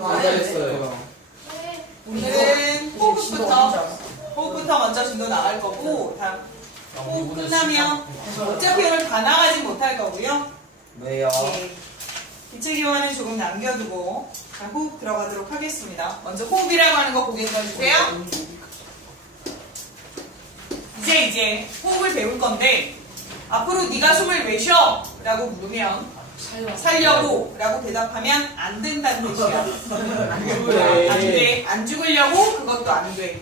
잘했어요. 오늘은 호흡부터 먼저 진도 나갈 거고, 다음 호흡 끝나면 어차피 오늘 다 나가진 못할 거고요. 왜요? 네. 기체 기호는 조금 남겨두고 자, 호흡 들어가도록 하겠습니다. 먼저 호흡이라고 하는 거 고개 들어주세요. 이제 호흡을 배울 건데 앞으로 네가 숨을 왜 쉬어? 라고 물으면 살려고 라고 대답하면 안 된다는 뜻이야. 안 돼. 안 죽으려고 그것도 안 돼.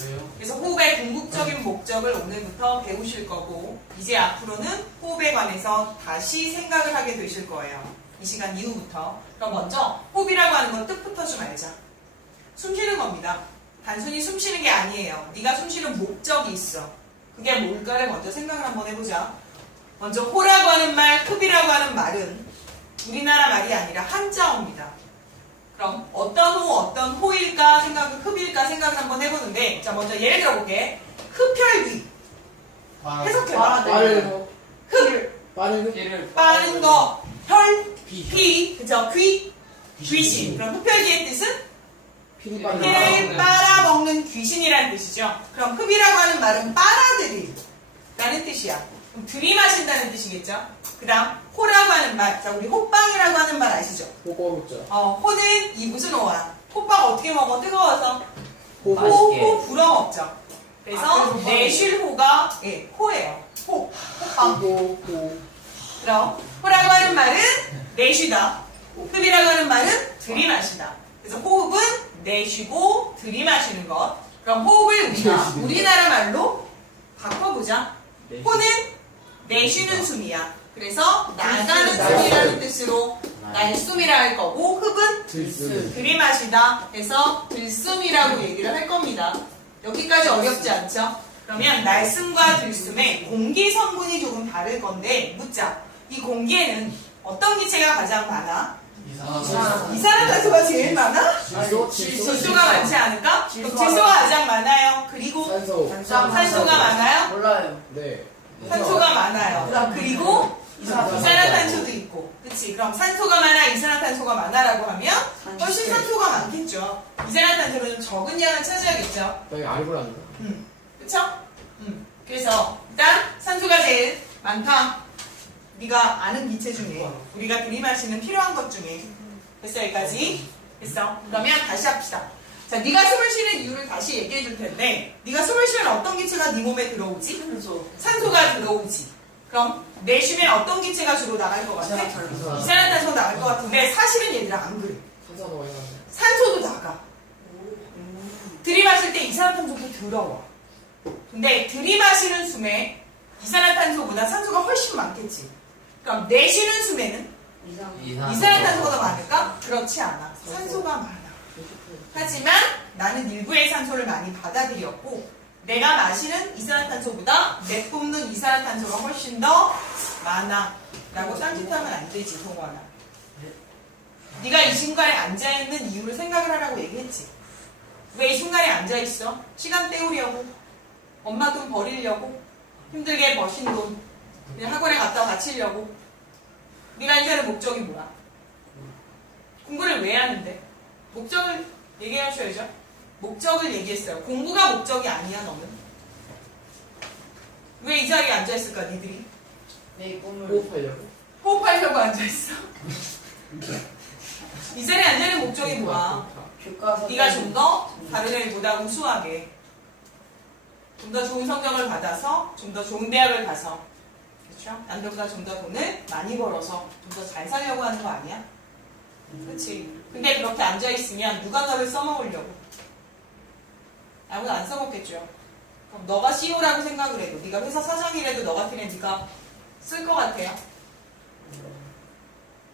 왜요? 그래서 호흡의 궁극적인 목적을 오늘부터 배우실 거고 이제 앞으로는 호흡에 관해서 다시 생각을 하게 되실 거예요. 이 시간 이후부터. 그럼 먼저 호흡이라고 하는 건 뜻부터 좀 알자. 숨 쉬는 겁니다. 단순히 숨 쉬는 게 아니에요. 네가 숨 쉬는 목적이 있어. 그게 뭘까를 먼저 생각을 한번 해보자. 먼저 호라고 하는 말, 흡이라고 하는 말은 우리나라 말이 아니라 한자어입니다. 그럼 어떤 호, 어떤 호일까 흡일까 생각을 한번 해보는데 자 먼저 예를 들어볼게. 흡혈귀 해석해봐. 흡 빠른 거, 혈, 피, 그죠? 귀신. 그럼 흡혈귀의 뜻은 피를 빨아먹는 귀신이라는 뜻이죠. 그럼 흡이라고 하는 말은 빨아들이라는 뜻이야. 그럼 들이마신다는 뜻이겠죠. 그 다음 호라고 하는 말, 자 우리 호빵이라고 하는 말 아시죠? 호는 이 무슨 호야? 호빵 어떻게 먹어? 뜨거워서 호 불어 먹죠. 그래서 내쉴호가 호예요. 호빵. 그럼 호라고 하는 말은 내쉬다. 흡이라고 하는 말은 들이마시다. 그래서 호흡은 내쉬고 들이마시는 것. 그럼 호흡을 우리나라 말로 바꿔보자. 호는 내쉬는 숨이야. 그래서 나가는 숨이라는 뜻으로 날숨이라 할 거고 흡은 들이마시다 해서 들숨이라고 얘기를 할 겁니다. 여기까지 어렵지 않죠? 그러면 날숨과 들숨의 공기 성분이 조금 다를 건데 묻자. 이 공기에는 어떤 기체가 가장 많아? 이산화탄소가 제일 많아? 질소가 많지 않을까? 그럼 질소가 가장 많아요. 그리고 산소가 많아요? 몰라요. 네. 산소가 많아요. 그리고 이산화탄소도 있고. 그치? 그럼 산소가 많아, 이산화탄소가 많아라고 하면 훨씬 산소가 많겠죠. 이산화탄소는 적은 양을 차지하겠죠. 여기 알고라는가? 그쵸? 그래서 일단 산소가 제일 많다. 네가 아는 기체 중에 우리가 들이마시는 필요한 것 중에 됐어 여기까지? 됐어? 그러면 다시 합시다. 자, 네가 숨을 쉬는 이유를 다시 얘기해 줄 텐데 네가 숨을 쉬면 어떤 기체가 네 몸에 들어오지? 산소가 들어오지. 그럼 내쉬면 어떤 기체가 주로 나갈 것 같아? 이산화탄소가 나갈 것 같은데 사실은 얘들아 안 그래. 산소도 나가. 들이마실 때 이산화탄소도 들어와. 근데 들이마시는 숨에 이산화탄소보다 산소가 훨씬 많겠지. 그럼 내쉬는 숨에는 이산화탄소가 더 많을까? 그렇지 않아. 산소가 많아. 하지만 나는 일부의 산소를 많이 받아들였고 내가 마시는 이산화탄소보다 내뿜는 이산화탄소가 훨씬 더 많아 라고 딴짓하면 안 되지 송원아. 네가 이 순간에 앉아있는 이유를 생각을 하라고 얘기했지. 왜 이 순간에 앉아있어? 시간 때우려고? 엄마 돈 버리려고? 힘들게 버신 돈 그냥 학원에 갔다 바치려고? 네가 이제 하는 목적이 뭐야? 공부를 왜 하는데? 목적을 얘기하셔야죠. 목적을 얘기했어요. 공부가 목적이 아니야 너는. 왜 이 자리에 앉아있을까 니들이? 내 꿈을 호흡하려고 앉아있어. 이 자리에 앉아있는 목적이 뭐야? 네가 좀 더 다른 애보다 우수하게 좀 더 좋은 성적을 받아서 좀 더 좋은 대학을 가서 그렇죠? 남들보다 좀 더 돈을 많이 벌어서 좀 더 잘 살려고 하는 거 아니야? 그렇지. 근데 그렇게 앉아있으면 누가 너를 써먹으려고? 아무도 안 써먹겠죠. 그럼 너가 CEO라고 생각을 해도 네가 회사 사장이라도 너 같은 애 네가 쓸 것 같아요?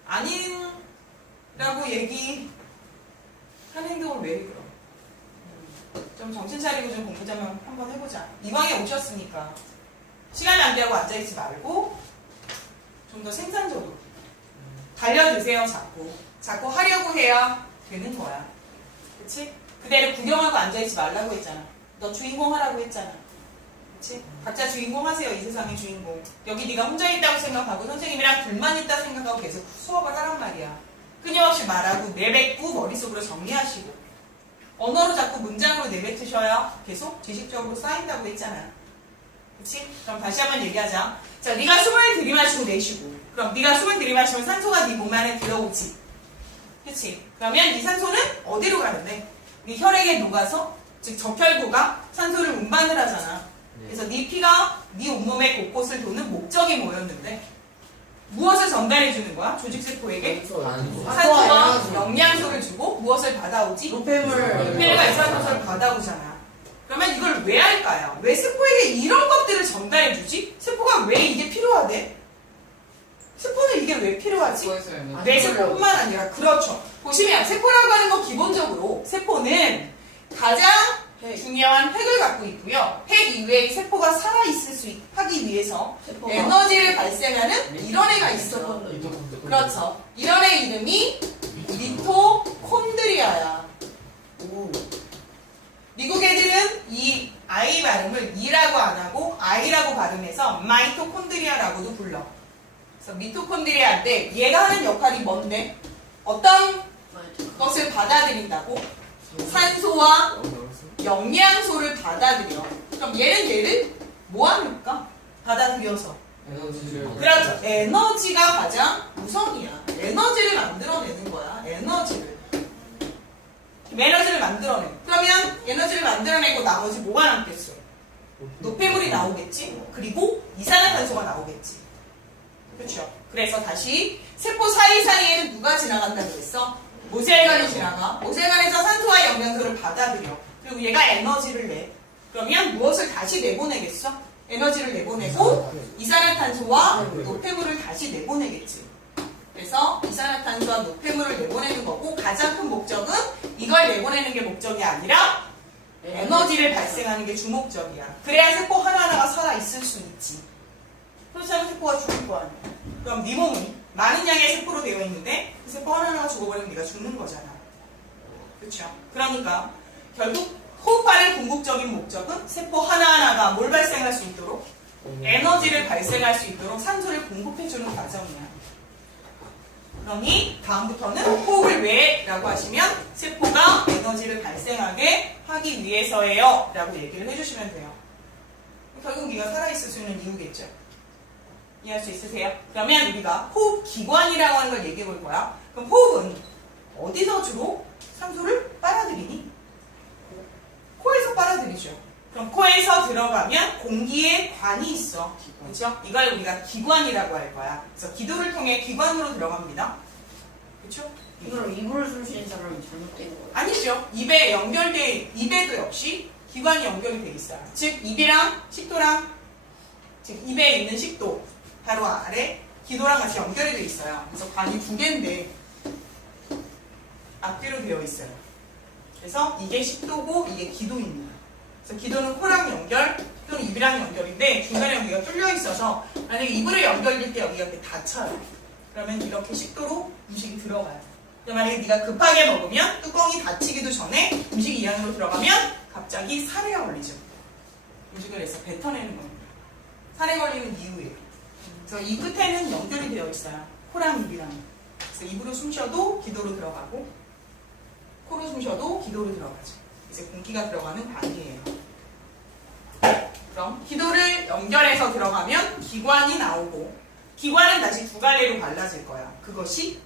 아닌라고 얘기하는 행동을 왜 해 그럼? 좀 정신 차리고 좀 공부 좀 한번 해보자. 이왕에 오셨으니까 시간이 안 되고 앉아있지 말고 좀 더 생산적으로 달려드세요. 자꾸 하려고 해야 되는 거야. 그치? 그대로 구경하고 앉아있지 말라고 했잖아. 너 주인공 하라고 했잖아. 그치? 각자 주인공 하세요. 이 세상의 주인공. 여기 네가 혼자 있다고 생각하고 선생님이랑 둘만 있다 생각하고 계속 수업을 하란 말이야. 끊임없이 말하고 내뱉고 머릿속으로 정리하시고 언어로 자꾸 문장으로 내뱉으셔야 계속 지식적으로 쌓인다고 했잖아요. 그치? 그럼 다시 한번 얘기하자. 자, 네가 숨을 들이마시고 내쉬고. 그럼 네가 숨을 들이마시면 산소가 네 몸 안에 들어오지. 그치? 그러면 이 산소는 어디로 가는데? 네 혈액에 녹아서, 즉 적혈구가 산소를 운반을 하잖아. 그래서 네 피가 네 온몸의 곳곳을 도는 목적이 뭐였는데 무엇을 전달해 주는 거야? 조직세포에게 산소와 영양소를 주고 무엇을 받아오지? 노폐물과 이산화탄소를 받아오잖아. 그러면 이걸 왜 할까요? 왜 세포에게 이런 것들을 전달해 주지? 세포가 왜 이게 필요하대? 세포는 이게 왜 필요하지? 내 세포뿐만 아니라 그렇죠. 보시면 세포라고 하는 건 기본적으로 세포는 가장 중요한 핵을 갖고 있고요. 핵 이외의 세포가 살아있을 수 하기 위해서 에너지를 발생하는 이런 애가 있어. 그렇죠. 이런 애 이름이 미토콘드리아야. 미국 애들은 이 I 발음을 이라고 안 하고 I라고 발음해서 마이토콘드리아라고도 불러. 그래서 미토콘드리아인데 얘가 하는 역할이 뭔데? 어떤 것을 받아들인다고? 산소와 영양소를 받아들여. 그럼 얘를 뭐 합니까? 받아들여서. 그렇죠. 에너지가 가장 우선이야. 에너지를 만들어내는 거야. 에너지를 만들어내. 그러면 에너지를 만들어내고 나머지 뭐가 남겠어? 노폐물이 나오겠지. 그리고 이산화탄소가 나오겠지. 그렇죠. 그래서 다시 세포 사이사이에는 누가 지나간다고 했어? 모세혈관이 지나가. 모세혈관에서 산소와 영양소를 받아들여. 그리고 얘가 에너지를 내. 그러면 무엇을 다시 내보내겠어? 에너지를 내보내고 이산화탄소와 노폐물을 다시 내보내겠지. 그래서 이산화탄소와 노폐물을 내보내는 거고 가장 큰 목적은 이걸 내보내는 게 목적이 아니라 에너지를 발생하는 게 주목적이야. 그래야 세포 하나하나가 살아있을 수 있지. 그렇지 않으면 세포가 죽을 거 아니야. 그럼 네 몸이 많은 양의 세포로 되어 있는데 그 세포 하나하나가 죽어버리면 네가 죽는 거잖아. 그렇죠? 그러니까 결국 호흡하는 궁극적인 목적은 세포 하나하나가 뭘 발생할 수 있도록 에너지를 발생할 수 있도록 산소를 공급해주는 과정이야. 그러니 다음부터는 호흡을 왜? 라고 하시면 세포가 에너지를 발생하게 하기 위해서예요 라고 얘기를 해주시면 돼요. 결국 네가 살아있을 수 있는 이유겠죠. 이해할 수 있으세요? 그러면 우리가 호흡기관이라고 하는 걸 얘기해 볼 거야. 그럼 호흡은 어디서 주로 산소를 빨아들이니? 코에서 빨아들이죠. 그럼 코에서 들어가면 공기에 관이 있어. 그렇죠? 이걸 우리가 기관이라고 할 거야. 그래서 기도를 통해 기관으로 들어갑니다. 그렇죠? 이걸 입으로 숨 쉬는 사람이 잘못된 거예요? 아니죠. 입에 연결돼, 입에도 역시 기관이 연결이 돼 있어요. 즉 입이랑 식도랑, 즉 입에 있는 식도 바로 아래 기도랑 같이 연결이 돼 있어요. 그래서 관이 두 개인데 앞뒤로 되어 있어요. 그래서 이게 식도고 이게 기도입니다. 그래서 기도는 코랑 연결 또는 입이랑 연결인데 중간에 여기가 뚫려 있어서 만약에 입으로 연결될 때 여기가 이렇게 닫혀요. 그러면 이렇게 식도로 음식이 들어가요. 만약에 네가 급하게 먹으면 뚜껑이 닫히기도 전에 음식이 이 안으로 들어가면 갑자기 살에 걸리죠. 음식을 해서 뱉어내는 겁니다. 살에 걸리는 이유예요. 그래서 이 끝에는 연결이 되어 있어요. 코랑 입이랑. 그래서 입으로 숨 쉬어도 기도로 들어가고 코로 숨 쉬어도 기도로 들어가죠. 이제 공기가 들어가는 관이에요. 그럼 기도를 연결해서 들어가면 기관이 나오고 기관은 다시 두 갈래로 갈라질 거야. 그것이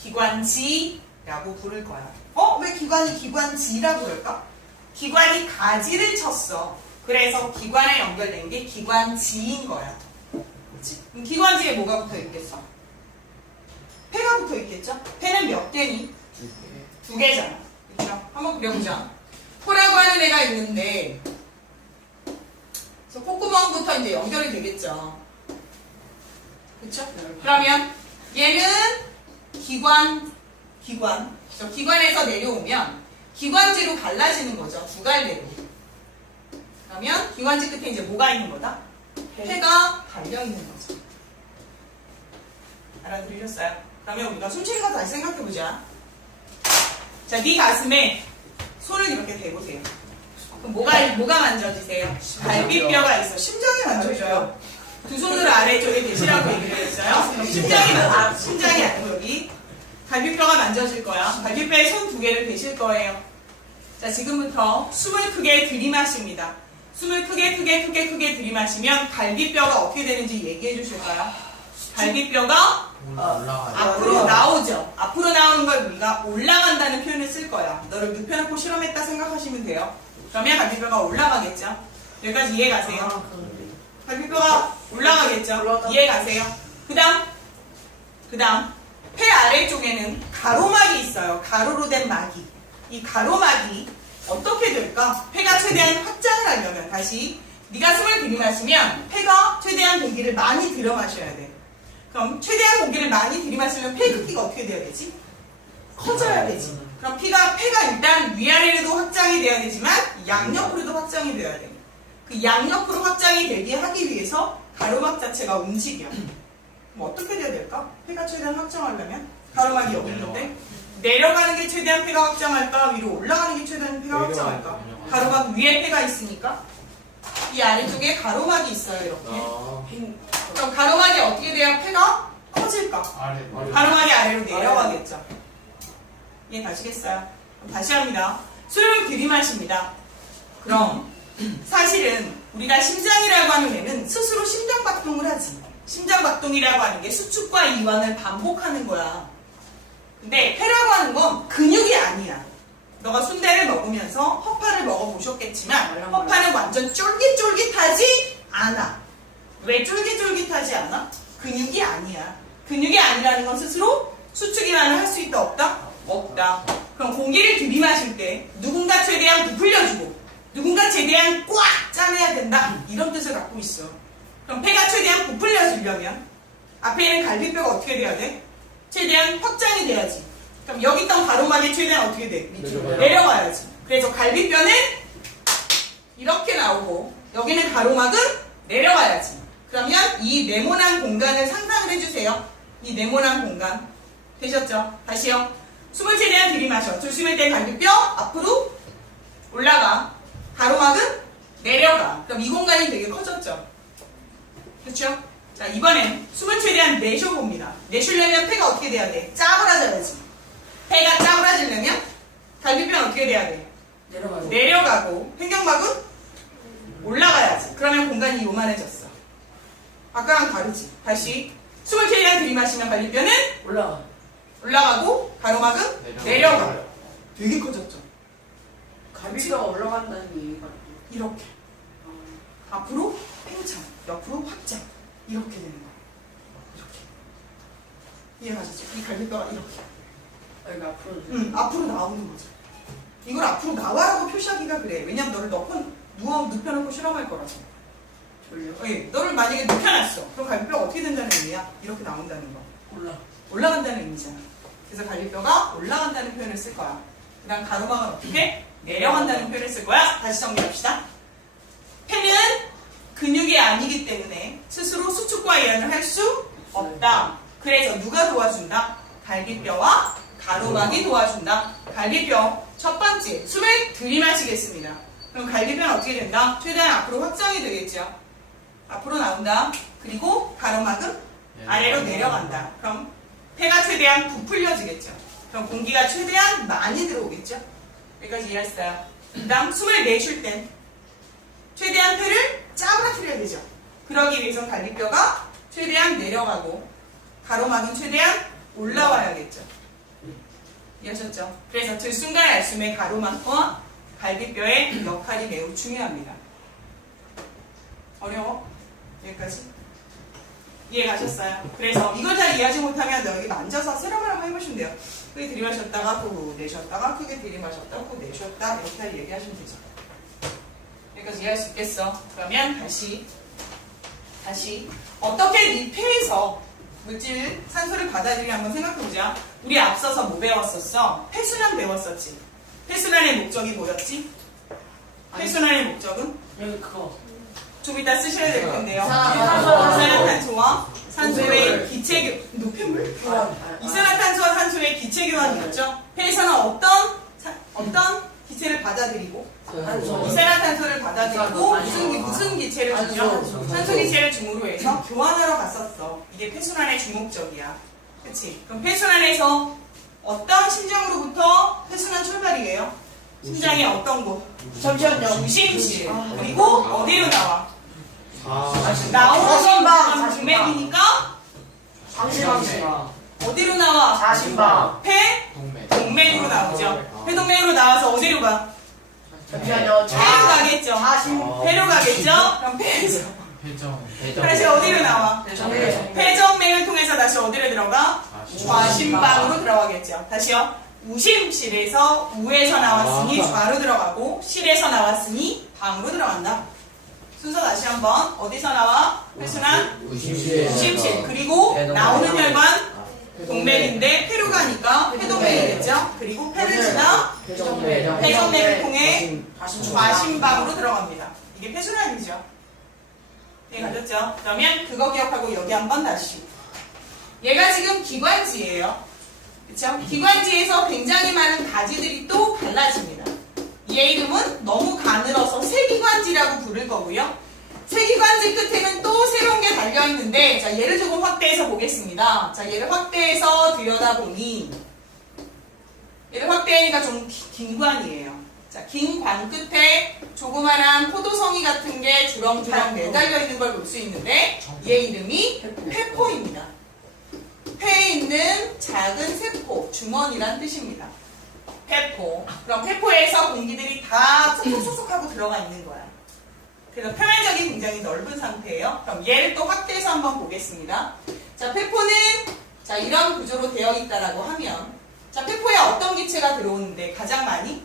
기관지라고 부를 거야. 왜 기관이 기관지라고 그럴까? 기관이 가지를 쳤어. 그래서 기관에 연결된 게 기관지인 거야. 그치? 그럼 기관지에 뭐가 붙어 있겠어? 폐가 붙어 있겠죠? 폐는 몇 개니? 두 개잖아. 그렇죠? 한번 그려보자. 코라고 하는 애가 있는데 그래서 콧구멍부터 이제 연결이 되겠죠. 그렇죠? 그러면 얘는 기관에서 내려오면 기관지로 갈라지는 거죠. 두 갈래로. 그러면 기관지 끝에 이제 뭐가 있는 거다? 폐가 달려 있는 거죠. 알아들으셨어요? 그러면 우리가 숨쉬는 거 다시 생각해보자. 자, 네 가슴에 손을 이렇게 대보세요. 그럼 뭐가 만져지세요? 갈비뼈가 있어. 심장이 만져져요. 두 손을 아래쪽에 대시라고 얘기를 했어요. 심장이 아니고 여기 갈비뼈가 만져질 거야. 갈비뼈에 손 2개를 대실 거예요. 자, 지금부터 숨을 크게 들이마십니다. 숨을 크게 들이마시면 갈비뼈가 어떻게 되는지 얘기해 주실까요? 갈비뼈가 앞으로 나오죠. 앞으로 나오는 걸 우리가 올라간다는 표현을 쓸 거야. 너를 눕혀놓고 실험했다 생각하시면 돼요. 그러면 갈비뼈가 올라가겠죠. 여기까지 이해 가세요? 갈비뼈가 올라가겠죠. 이해 가세요? 그 다음 폐 아래쪽에는 가로막이 있어요. 가로로 된 막이. 이 가로막이 어떻게 될까? 폐가 최대한 확장을 하려면 다시 네가 숨을 들이마시면 폐가 최대한 공기를 많이 들여 마셔야 돼. 그럼 최대한 공기를 많이 들이마시면 폐 크기가 어떻게 돼야 되지? 커져야 되지. 그럼 폐가 일단 위아래로도 확장이 돼야 되지만 양옆으로도 확장이 돼야 돼. 그 양옆으로 확장이 되게 하기 위해서 가로막 자체가 움직여. 뭐 어떻게 돼야 될까? 폐가 최대한 확장하려면 가로막이 여기 있는데 내려가는 게 최대한 폐가 확장할까? 위로 올라가는 게 최대한 폐가 확장할까? 가로막 위에 폐가 있으니까 이 아래쪽에 가로막이 있어요. 이렇게. 그럼 가로막이 어떻게 돼야 폐가 커질까? 가로막이 아래로 내려가겠죠. 이해 가시겠어요? 그럼 다시 합니다. 숨을 들이마십니다. 그럼 사실은 우리가 심장이라고 하는 애는 스스로 심장박동을 하지. 심장박동이라고 하는 게 수축과 이완을 반복하는 거야. 근데 폐라고 하는 건 근육이 아니야. 너가 순대를 먹으면서 허파를 먹어보셨겠지만 허파는 완전 쫄깃쫄깃하지 않아. 왜 쫄깃쫄깃하지 않아? 근육이 아니야. 근육이 아니라는 건 스스로 수축 이완을 할 수 있다 없다? 없다. 그럼 공기를 들이마실 때 누군가 최대한 부풀려주고 누군가 최대한 꽉 짜내야 된다. 이런 뜻을 갖고 있어. 그럼 폐가 최대한 부풀려지려면 앞에 있는 갈비뼈가 어떻게 돼야 돼? 최대한 확장이 돼야지. 그럼 여기 있던 가로막이 최대한 어떻게 돼? 내려가야지. 그래서 갈비뼈는 이렇게 나오고 여기는 가로막은 내려가야지. 그러면 이 네모난 공간을 상상을 해주세요. 이 네모난 공간. 되셨죠? 다시요. 숨을 최대한 들이마셔. 조심할 때 갈비뼈 앞으로 올라가. 가로막은 내려가. 그럼 이 공간이 되게 커졌죠? 그렇죠? 자, 이번엔 숨을 최대한 내쉬어봅니다. 내쉬려면 폐가 어떻게 돼야 돼? 짜부라져야지. 폐가 짜부라지려면 갈비뼈는 어떻게 돼야 돼? 내려가고 횡격막은 올라가야지. 그러면 공간이 요만해졌어. 아까랑 다르지. 다시 숨을 최대한 들이마시면 갈비뼈는 올라가고 가로막은 내려가. 되게 커졌죠. 갈비뼈가 올라간다는 얘기가 이렇게 앞으로 팽창, 옆으로 확장 이렇게 되는 거야. 이렇게 이해가시죠? 이 갈비뼈가 이렇게 여기가 앞으로 나오는 거죠. 이걸 앞으로 나와라고 표시하기가 그래. 왜냐면 너를 눕혀놓고 실험할 거라서. 예, 너를 만약에 눕혀놨어. 그럼 갈비뼈가 어떻게 된다는 의미야? 이렇게 나온다는 거. 올라간다는 의미잖아. 그래서 갈비뼈가 올라간다는 표현을 쓸 거야. 그 다음 가로막은 어떻게? 내려간다는 표현을 쓸 거야. 다시 정리합시다. 폐는 근육이 아니기 때문에 스스로 수축과 이완을 할 수 없다. 그래서 누가 도와준다? 갈비뼈와 가로막이 도와준다. 갈비뼈 첫 번째 숨을 들이마시겠습니다. 그럼 갈비뼈는 어떻게 된다? 최대한 앞으로 확장이 되겠죠. 앞으로 나온다. 그리고 가로막은 아래로 내려간다. 그럼 폐가 최대한 부풀려지겠죠. 그럼 공기가 최대한 많이 들어오겠죠. 여기까지 이해했어요. 그 다음 숨을 내쉴 땐 최대한 폐를 짜부라뜨려야 되죠. 그러기 위해서 갈비뼈가 최대한 내려가고 가로막은 최대한 올라와야겠죠. 이해하셨죠? 그래서 들숨과 날숨의 가로막과 갈비뼈의 역할이 매우 중요합니다. 어려워? 여기까지? 이해 가셨어요? 그래서 이걸 잘 이해하지 못하면 여기 만져서 실험을 한번 해보시면 돼요. 크게 들이마셨다가 후 내쉬었다가 크게 들이마셨다가 후 내쉬었다 이렇게 얘기하시면 되죠. 여기까지 이해할 수 있겠어? 그러면 다시 어떻게 네 폐에서 물질 산소를 받아들이려 한번 생각해보자. 우리 앞서서 뭐 배웠었어? 폐순환 배웠었지. 폐순환의 목적이 뭐였지? 폐순환의 목적은? 여기 그거 좀 이따 쓰셔야 될 텐데요. 이산화탄소. 산소의 기체 노폐물? 이산화탄소와 산소의 기체 교환이었죠. 폐에서는 어떤 기체를 받아들이고 이산화탄소를 받아들이고 무슨 기체를 주죠? 산소 기체를 중으로 해서 교환하러 갔었어. 이게 폐순환의 주목적이야. 그치? 그럼 폐순환에서 어떤 심장으로부터 폐순환 출발이에요? 심장의 어떤 곳? 잠시만요. 중심실. 아. 그리고 어디로 나와? 나오는 자신방, 건 동맥이니까 자신방. 어디로 나와? 자신방. 동맥으로 나오죠. 폐동맥으로 나와서 어디로 가? 잠시만요. 폐로 가겠죠. 자신. 폐로 가겠죠? 그럼 폐죠. 배정. 다시 어디로 나와? 네. 폐정맥을 통해서 다시 어디로 들어가? 좌심방으로 들어가겠죠. 다시요. 우심실에서 우에서 나왔으니 좌로 들어가고 실에서 나왔으니 방으로 들어간다. 순서 다시 한번. 어디서 나와? 폐순환? 우심실. 그리고 나오는 혈관? 동맥인데 폐로 가니까 폐동맥이겠죠. 그리고 폐를 지나 폐정맥을 통해 좌심방으로 들어갑니다. 이게 폐순환이죠. 네, 가졌죠? 그러면 그거 기억하고 여기 한번 다시. 얘가 지금 기관지예요. 그쵸? 기관지에서 굉장히 많은 가지들이 또 갈라집니다. 얘 이름은 너무 가늘어서 세기관지라고 부를 거고요. 세기관지 끝에는 또 새로운 게 달려있는데, 자, 얘를 조금 확대해서 보겠습니다. 자, 얘를 확대해서 들여다보니, 얘를 확대하니까 좀 긴 관이에요. 자, 긴 관 끝에 조그만한 포도송이 같은 게 주렁주렁 매달려 있는 걸 볼 수 있는데, 얘 이름이 폐포입니다. 폐에 있는 작은 세포, 주머니란 뜻입니다. 폐포. 그럼 폐포에서 공기들이 다 쏙쏙쏙 하고 들어가 있는 거야. 그래서 표면적이 굉장히 넓은 상태예요. 그럼 얘를 또 확대해서 한번 보겠습니다. 자, 폐포는 자 이런 구조로 되어 있다라고 하면 자, 폐포에 어떤 기체가 들어오는데 가장 많이?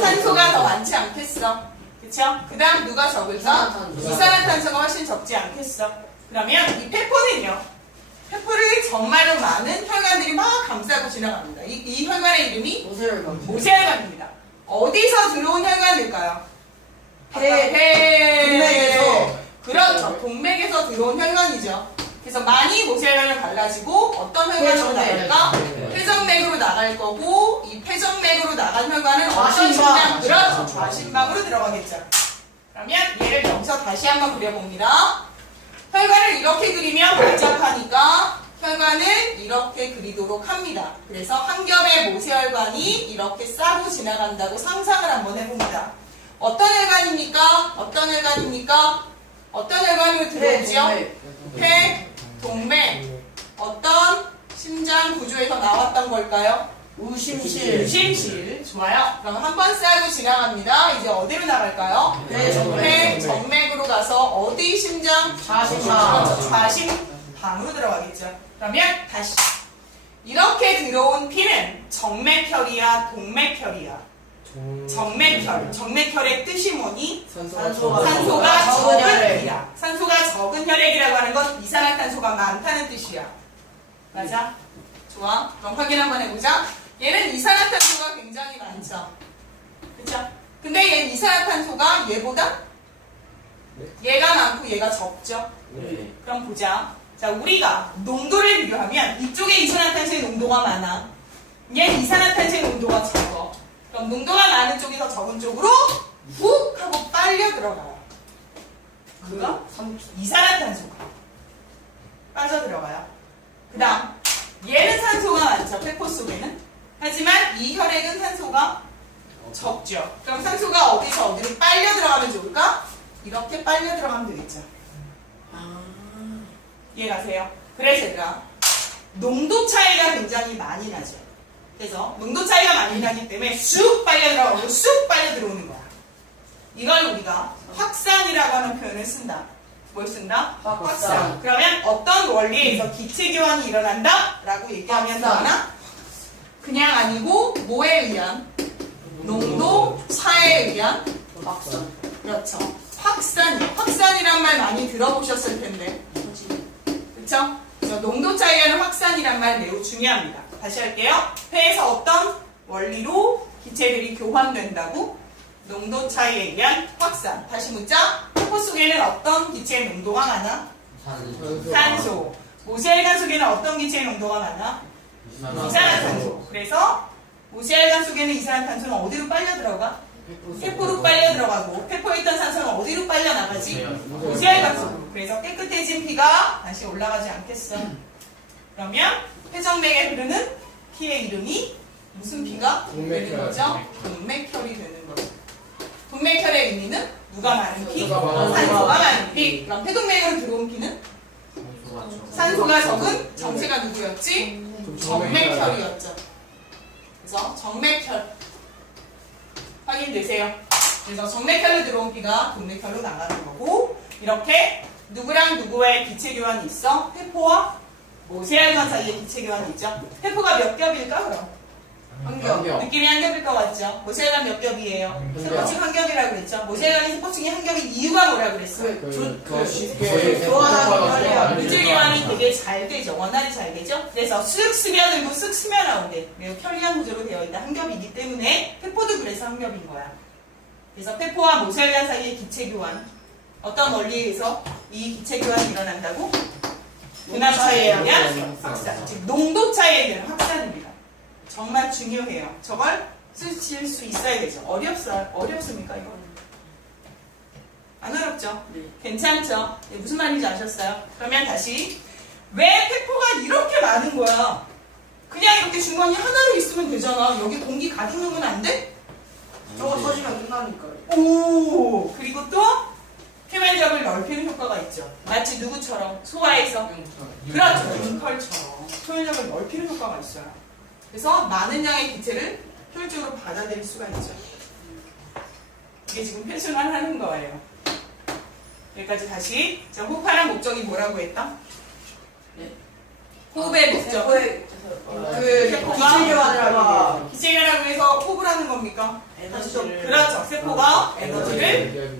산소가 더 많지 않겠어? 그쵸? 그 다음 누가 적을까? 이산화탄소가 훨씬 적지 않겠어? 그러면 이 폐포는요. 폐포를 정말로 많은 혈관들이 막 감싸고 지나갑니다. 이 혈관의 이름이 모세혈관입니다. 어디서 들어온 혈관일까요? 동맥에서. 그렇죠. 동맥에서 들어온 혈관이죠. 그래서 많이 모세혈관을 갈라지고 어떤 혈관으로 나갈까? 폐정맥으로 나갈 거고 이 폐정맥으로 나간 혈관은 어떤 좌심방. 심장? 그렇죠. 좌심방으로 들어가겠죠. 그러면 얘를 여기서 다시 한번 그려봅니다. 혈관을 이렇게 그리면 복잡하니까 혈관을 이렇게 그리도록 합니다. 그래서 한 겹의 모세혈관이 이렇게 싸고 지나간다고 상상을 한번 해봅니다. 어떤 혈관입니까? 어떤 혈관입니까? 어떤 혈관으로 들어오죠? 폐, 동맥. 어떤 심장 구조에서 나왔던 걸까요? 우심실. 우심실. 좋아요. 그럼 한 번 싸고 지나갑니다. 이제 어디로 나갈까요? 폐, 정맥으로 가서 어디 심장? 자신방. 좌심방으로 들어가겠죠. 그러면 다시. 이렇게 들어온 피는 정맥혈이야, 동맥혈이야? 정맥혈. 정맥혈의 뜻이 뭐니? 산소가 적은 혈액이야. 산소가 적은 혈액이라고 하는 건 이산화탄소가 많다는 뜻이야. 맞아? 좋아. 그럼 확인 한번 해보자. 얘는 이산화탄소가 굉장히 많죠. 그쵸? 근데 얘 이산화탄소가 얘보다? 얘가 많고 얘가 적죠? 그럼 보자. 자, 우리가 농도를 비교하면 이쪽에 이산화탄소의 농도가 많아. 얘는 이산화탄소의 농도가 적어. 그럼 농도가 많은 쪽이 더 적은 쪽으로 훅 하고 빨려 들어가요. 그거? 이산화탄소가 빠져 들어가요. 그 다음 얘는 산소가 많죠. 폐포 속에는. 하지만 이 혈액은 산소가 적죠. 그럼 산소가 어디서 어디로 빨려 들어가면 좋을까? 이렇게 빨려 들어가면 되겠죠. 이해가세요? 그래서 얘들아 농도 차이가 굉장히 많이 나죠. 그래서 농도 차이가 많이 나기 때문에 쑥 빨려 들어가고 쑥 빨려 들어오는 거야. 이걸 우리가 확산이라고 하는 표현을 쓴다. 뭘 쓴다? 확산. 그러면 어떤 원리에서 기체 교환이 일어난다? 라고 얘기하면 되나? 그냥 아니고 뭐에 의한? 농도 차에 의한? 확산. 그렇죠. 확산이요. 확산이란 말 많이 들어보셨을 텐데. 그렇죠? 그래서 농도 차에 의한 확산이란 말 매우 중요합니다. 다시 할게요. 폐에서 어떤 원리로 기체들이 교환된다고? 농도 차이에 의한 확산. 다시 묻자. 폐포 속에는 어떤 기체의 농도가 많아? 산소. 모세혈관 속에는 어떤 기체의 농도가 많아? 이산화탄소. 그래서 모세혈관 속에는 이산화탄소는 어디로 빨려 들어가? 폐포로 빨려 들어가고 폐포에 있던 산소는 어디로 빨려 나가지? 모세혈관 속으로. 그래서 깨끗해진 피가 다시 올라가지 않겠어. 그러면 폐정맥에 흐르는 피의 이름이 무슨 피가 되는 거죠? 동맥혈이 되는 거죠. 동맥혈의 의미는 누가 많은 피? 산소가 많은 피. 그럼 폐동맥으로 들어온 피는 산소가 적은 정체가 누구였지? 정맥혈이었죠. 그래서 정맥혈 확인되세요. 그래서 정맥혈로 들어온 피가 동맥혈로 나가는 거고, 이렇게 누구랑 누구의 기체 교환이 있어? 세포와 모세혈관 사이에 기체 교환이 있죠. 세포가 몇 겹일까 그럼? 한 겹. 느낌이 한 겹일 것 같죠? 모세혈관 몇 겹이에요? 세포층 한 겹이라고 그랬죠? 모세혈관이 세포층이 한 겹인 이유가 뭐라고 그랬어요? 물질 교환이 되게 잘 되죠. 원활히 잘 되죠. 그래서 쓱 스며들고 쓱 스며나오게 매우 편리한 구조로 되어 있다. 한 겹이기 때문에 세포도 그래서 한 겹인 거야. 그래서 세포와 모세혈관 사이의 기체 교환, 어떤 원리에 의해서 이 기체 교환이 일어난다고? 분압 차이에 의한 확산, 즉 농도 차이에 대한 확산입니다. 정말 중요해요. 저걸 쓰실 수 있어야 되죠. 어렵습니까 이거? 안 어렵죠? 네. 괜찮죠? 네, 무슨 말인지 아셨어요? 그러면 다시, 왜 세포가 이렇게 많은 거야? 그냥 이렇게 주머니 하나로 있으면 되잖아. 여기 공기 가득 넣으면 안 돼? 저거 터지면 끝나니까요. 오, 그리고 또 표면적을 넓히는 효과가 있죠. 마치 누구처럼? 소화에서. 그렇죠. 링컬처럼 표면적을 넓히는 효과가 있어요. 그래서 많은 양의 기체를 효율적으로 받아들일 수가 있죠. 이게 지금 표준화를 하는 거예요. 여기까지 다시. 자, 호흡하는 목적이 뭐라고 했다? 네. 호흡의 목적. 그 기체 교환을 하기 위해서. 기체 교환을 위해서 호흡을 하는 겁니까? 에너지를. 그렇죠. 세포가 에너지를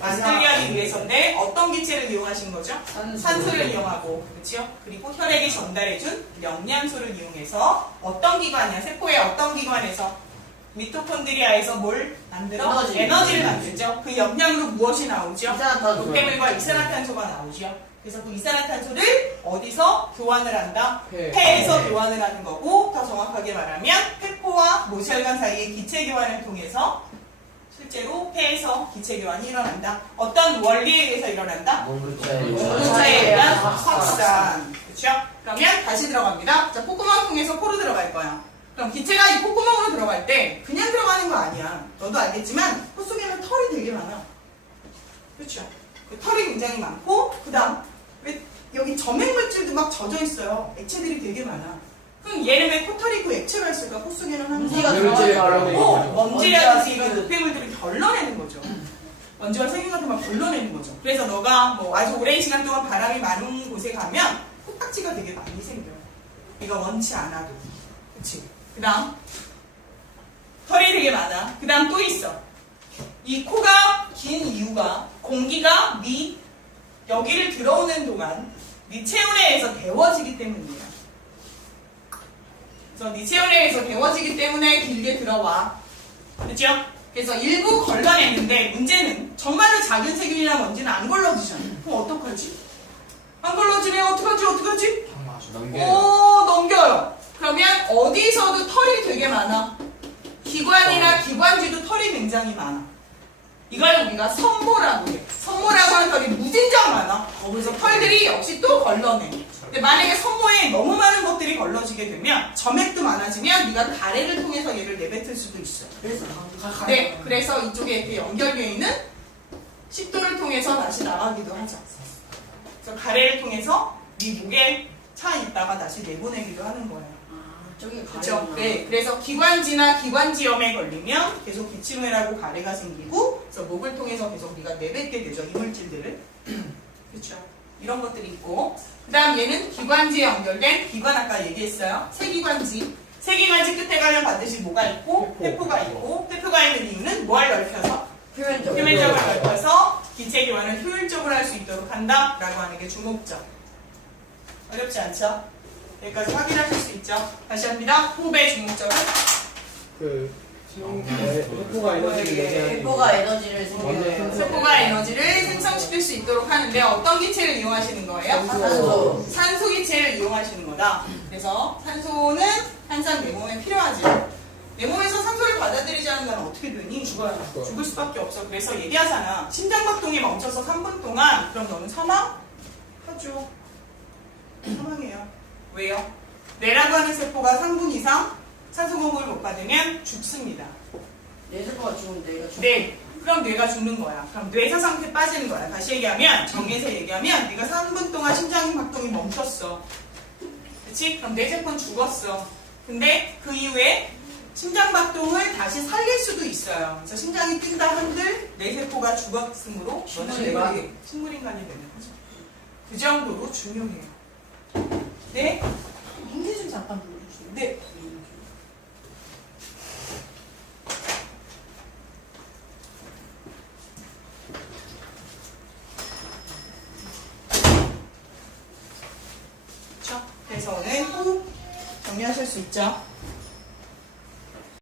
만들게 맞아. 하기 위해서인데 어떤 기체를 이용하신 거죠? 산소를 이용하고, 그렇죠? 그리고 혈액에 전달해준 영양소를 이용해서 어떤 기관이야? 세포의 어떤 기관에서? 미토콘드리아에서 뭘 만들어? 에너지. 에너지를 만들죠. 그 영양으로 무엇이 나오죠? 이산화탄소. 노폐물과 이산화탄소가 나오죠. 그래서 그 이산화탄소를 어디서 교환을 한다? 폐. 폐에서 교환을 하는 거고, 더 정확하게 말하면 폐포와 모세혈관 사이의 기체 교환을 통해서 실제로 폐에서 기체 교환이 일어난다. 어떤 원리에 의해서 일어난다? 농도차에 의한 확산. 그렇죠? 그러면 다시 들어갑니다. 자, 콧구멍 통해서 코로 들어갈 거야. 그럼 기체가 이 콧구멍으로 들어갈 때 그냥 들어가는 거 아니야. 너도 알겠지만 코 속에는 털이 되게 많아. 그렇죠? 그 털이 굉장히 많고, 그 다음 왜 여기 점액물질도 막 젖어 있어요. 액체들이 되게 많아. 그럼 얘는 왜 코털이 있고 액체가 있을까? 코 속에는 먼지가 항상 들어가요. 먼지라든지 이런 노폐물들을 걸러내는 거죠. 먼지와 세균 같은 걸 걸러내는 거죠. 그래서 너가 뭐 아주 오랜 시간 동안 바람이 많은 곳에 가면 코딱지가 되게 많이 생겨. 이거 원치 않아도. 그치? 그 다음 털이 되게 많아. 그 다음 또 있어. 이 코가 긴 이유가 공기가 여기를 들어오는 동안 네 체온에 의해서 데워지기 때문이에요. 그래서 네 체온에 의해서 데워지기 때문에 길게 들어와. 그렇죠? 그래서 일부 걸러내는데 문제는 정말로 작은 세균이나 먼지는 안 걸러지잖아. 그럼 어떡하지? 안 걸러지면 어떡하지? 넘겨요. 그러면 어디서도 털이 되게 많아. 기관이나 기관지도 털이 굉장히 많아. 이걸 우리가 선모라고 해. 선모라고 하는 털이 무진장 많아. 그래서 털들이 역시 또 걸러내. 근데 만약에 선모에 너무 많은 것들이 걸러지게 되면 점액도 많아지면 네가 가래를 통해서 얘를 내뱉을 수도 있어. 그래서 네, 그래서 이쪽에 이렇게 연결되어 있는 식도를 통해서 다시 나가기도 하죠. 그래서 가래를 통해서 네 목에 차 있다가 다시 내보내기도 하는 거예요. 저기 그렇죠? 네, 그래서 기관지나 기관지염에 걸리면 계속 기침을 가래가 생기고, 그래서 목을 통해서 계속 네가 내뱉게 되죠, 이물질들을. 그렇죠? 이런 것들이 있고, 그 다음 얘는 기관지에 연결된 기관, 아까 얘기했어요. 세기관지. 세기관지 끝에 가면 반드시 뭐가 있고, 폐포가 있고, 폐포가 있는 이유는 뭘 넓혀서? 표면적을 넓혀서 기체 교환을 효율적으로 할 수 있도록 한다라고 하는 게 주목점. 어렵지 않죠? 여기까지 확인하실 수 있죠? 다시 합니다. 호흡의 주목점은? 세포가 에너지를 생겨요. 세포가 에너지를 생성시킬 수 있도록 하는데 어떤 기체를 이용하시는 거예요? 산소. 산소 기체를 이용하시는 거다. 그래서 산소는 항상 내 몸에 필요하죠. 내 몸에서 산소를 받아들이지 않는 건 어떻게 되니? 죽을 수밖에 없어. 그래서 얘기하잖아. 심장박동이 멈춰서 3분 동안 그럼 너는 사망하죠. 사망해요. 왜요? 뇌라고 하는 세포가 3분 이상 산소 공급을 못 받으면 죽습니다. 뇌세포가 죽으면 뇌가 죽어. 네. 그럼 뇌가 죽는 거야. 그럼 뇌사 상태 빠지는 거야. 다시 얘기하면, 정리해서 얘기하면, 네가 3분 동안 심장 박동이 멈췄어. 그치? 그럼 뇌세포는 죽었어. 근데 그 이후에 심장 박동을 다시 살릴 수도 있어요. 그래서 심장이 뛴다 한들 뇌세포가 죽었으므로 식물인간이 되는 거죠. 그 정도로 중요해요. 네? 힌트 좀 잠깐 불러주세요. 네. 그래서 오늘 호흡 정리하실 수 있죠?